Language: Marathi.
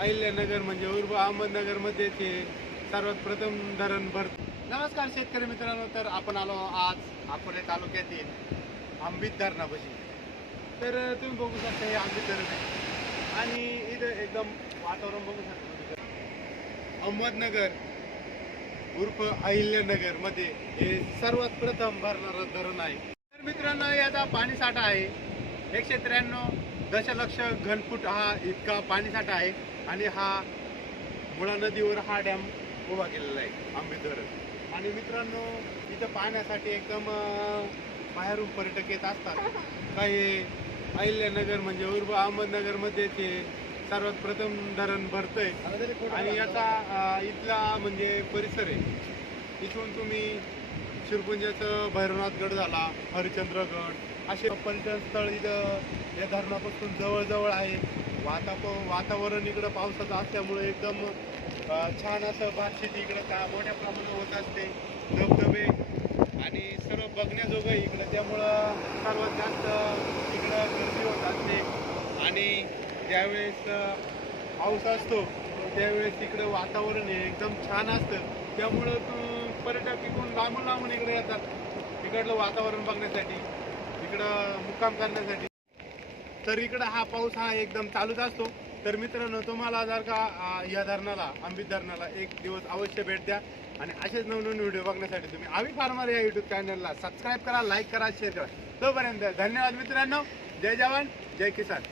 अहिल्यानगर म्हणजे उर्फ अहमदनगरमध्ये ते सर्वात प्रथम धरण भर नमस्कार शेतकरी मित्रांनो तर आपण आलो आज अकोले तालुक्यातील आंबीत धरणापाशी. तर तुम्ही बघू शकता हे आंबीत धरण आहे. आणि इथं एकदम वातावरण बघू शकता अहमदनगर उर्फ अहिल्यानगरमध्ये हे सर्वात प्रथम भरणारं धरण आहे. तर मित्रांनो याचा पाणीसाठा आहे एकशे त्र्याण्णव दशलक्ष घनफूट हा इतका पाणीसाठा आहे आणि हा मुळा नदीवर हा डॅम उभा केलेला आहे आंबे धरण आणि मित्रांनो इथं पाहण्यासाठी एकदम बाहेरून पर्यटक येत असतात. काही अहिल्यानगर म्हणजे उर्फ अहमदनगरमध्ये ते सर्वात प्रथम धरण भरतंय. आणि याचा इथला म्हणजे परिसर आहे. इथून तुम्ही शिरपुंजाचं भैरवनाथ गड झाला हरिश्चंद्रगड असे पर्यटन स्थळ इथं या धरणापासून जवळजवळ आहे. वाता वातावरण इकडं पावसाचं असल्यामुळे एकदम छान असं भातशेती इकडं का मोठ्या प्रमाणात होत असते. धबधबे आणि सर्व बघण्याजोगं इकडं. त्यामुळं सर्वात जास्त इकडं गर्दी होत असते. आणि ज्यावेळेस पाऊस असतो त्यावेळेस इकडं वातावरण हे एकदम छान असतं. त्यामुळं तू पर्यटक इकडून लांबून लांबून इकडे येतात. इकडलं वातावरण बघण्यासाठी इकडं मुक्काम करण्यासाठी. तर इकडं हा पाऊस हा एकदम चालूच असतो. तर मित्रांनो तुम्हाला जर का या धरणाला आंबीत धरणाला एक दिवस अवश्य भेट द्या. आणि असेच नवनवीन व्हिडिओ बघण्यासाठी तुम्ही आम्ही फार्मर या युट्यूब चॅनलला सबस्क्राईब करा लाईक करा शेअर करा. तोपर्यंत धन्यवाद मित्रांनो. जय जवान जय किसान.